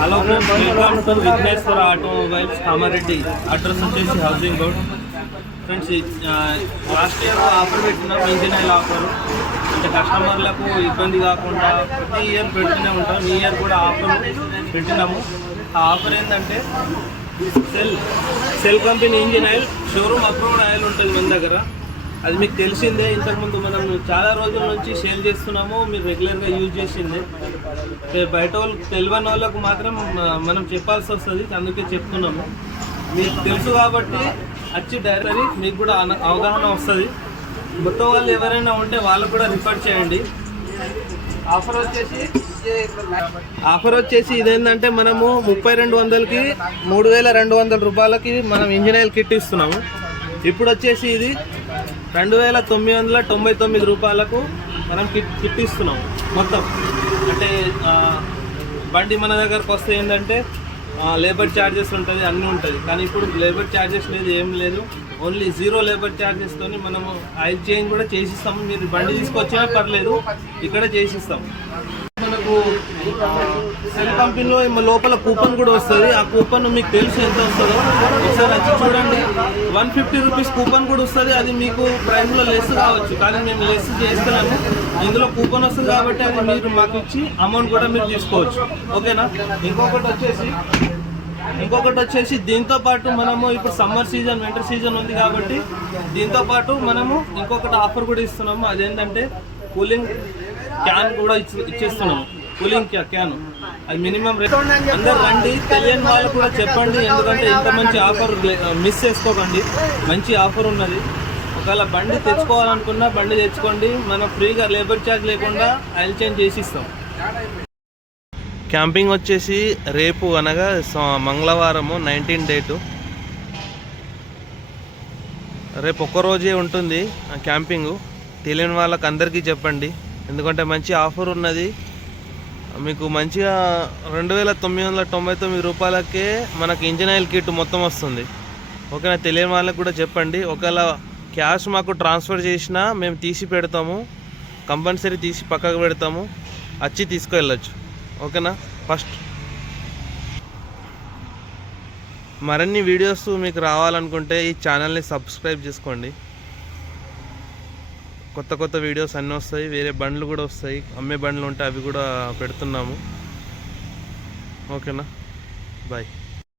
Hello friends, welcome to Vighneshwara automobiles Kamareddy. Address వచ్చేసి housing road. Friends, last year offer పెట్టినాం, engine oil offer. అంటే కస్టమర్లకు ఇబ్బంది కాకుండా ప్రతి ఇయర్ పెడుతూనే ఉంటాం. ఈ ఇయర్ కూడా ఆఫర్ పెట్టినాము. ఆ ఆఫర్ ఏంటంటే cell company engine oil, showroom approved oil ఉంటుంది మన దగ్గర. అది మీకు తెలిసిందే. ఇంతకుముందు మనం చాలా రోజుల నుంచి సేల్ చేస్తున్నాము, మీరు రెగ్యులర్గా యూజ్ చేసిందే. బయట వాళ్ళకి తెలియని వాళ్ళకు మాత్రం మనం చెప్పాల్సి వస్తుంది, అందుకే చెప్తున్నాము. మీకు తెలుసు కాబట్టి వచ్చి డైరెక్ట్ మీకు కూడా అవగాహన వస్తుంది. మొత్తం వాళ్ళు ఎవరైనా ఉంటే వాళ్ళకు కూడా రిఫర్ చేయండి. ఆఫర్ వచ్చేసి ఇదేంటంటే మనము 3200కి 3200 రూపాయలకి మనం ఇంజిన్ ఆయిల్ కిట్ ఇస్తున్నాము. ఇప్పుడు వచ్చేసి ఇది 2999 రూపాయలకు మనం కిట్ ఇస్తున్నాము మొత్తం. అంటే బండి మన దగ్గరకు వస్తే ఏంటంటే లేబర్ ఛార్జెస్ ఉంటుంది, అన్నీ ఉంటుంది. కానీ ఇప్పుడు లేబర్ ఛార్జెస్ లేదు, ఏం లేదు. ఓన్లీ 0 లేబర్ ఛార్జెస్తో మనము ఆయిల్ చేంజ్ కూడా చేసిస్తాము. మీరు బండి తీసుకొచ్చినా పర్లేదు, ఇక్కడ చేసిస్తాము. మనకు సెల్ కంపెనీలో లోపల కూపన్ కూడా వస్తుంది. ఆ కూపన్ మీకు తెలుసు ఎంత వస్తుందో, ఒకసారి వచ్చి చూడండి. 150 రూపీస్ కూపన్ కూడా వస్తుంది. అది మీకు ప్రైస్లో లెస్ కావచ్చు, కానీ మేము లెస్ చేస్తున్నాము. ఇందులో కూపన్ వస్తుంది కాబట్టి అది మీరు మాకు ఇచ్చి అమౌంట్ కూడా మీరు తీసుకోవచ్చు. ఓకేనా? ఇంకొకటి వచ్చేసి దీంతో పాటు మనము ఇప్పుడు సమ్మర్ సీజన్, వింటర్ సీజన్ ఉంది కాబట్టి దీంతో పాటు మనము ఇంకొకటి ఆఫర్ కూడా ఇస్తున్నాము. అదేంటంటే కూలింగ్ క్యాన్ కూడా ఇచ్చేస్తున్నాము. కూలింగ్ క్యాన్ అది మినిమం రేట్. అందరు రండి, తెలియని వాళ్ళు కూడా చెప్పండి. ఎందుకంటే ఇంత మంచి ఆఫర్ మిస్ చేసుకోకండి. మంచి ఆఫర్ ఉన్నది. ఒకవేళ బండి తెచ్చుకోవాలనుకున్నా బండి తెచ్చుకోండి. మనం ఫ్రీగా లేబర్ ఛార్జ్ లేకుండా ఆయిల్ చేంజ్ చేసిస్తాం. క్యాంపింగ్ వచ్చేసి రేపు అనగా మంగళవారము 19 డేటు. రేపు ఒక్కరోజే ఉంటుంది క్యాంపింగు. తెలియని వాళ్ళకి అందరికీ చెప్పండి, ఎందుకంటే మంచి ఆఫర్ ఉన్నది. మీకు మంచిగా 2999 రూపాయలకే మనకి ఇంజిన్ ఆయిల్ కిట్ మొత్తం వస్తుంది. ఓకేనా? తెలియని వాళ్ళకి కూడా చెప్పండి. ఒకవేళ క్యాష్ మాకు ట్రాన్స్ఫర్ చేసినా మేము తీసి పెడతాము, కంపల్సరీ తీసి పక్కకు పెడతాము, వచ్చి తీసుకువెళ్ళచ్చు. ఓకేనా? ఫస్ట్ మరిన్ని వీడియోస్ మీకు రావాలనుకుంటే ఈ ఛానల్ని సబ్స్క్రైబ్ చేసుకోండి. కొత్త వీడియోస్ అన్నీ వస్తాయి. వేరే బండ్లు కూడా వస్తాయి, అమ్మే బండ్లు ఉంటే అవి కూడా పెడుతున్నాము. ఓకేనా? బాయ్.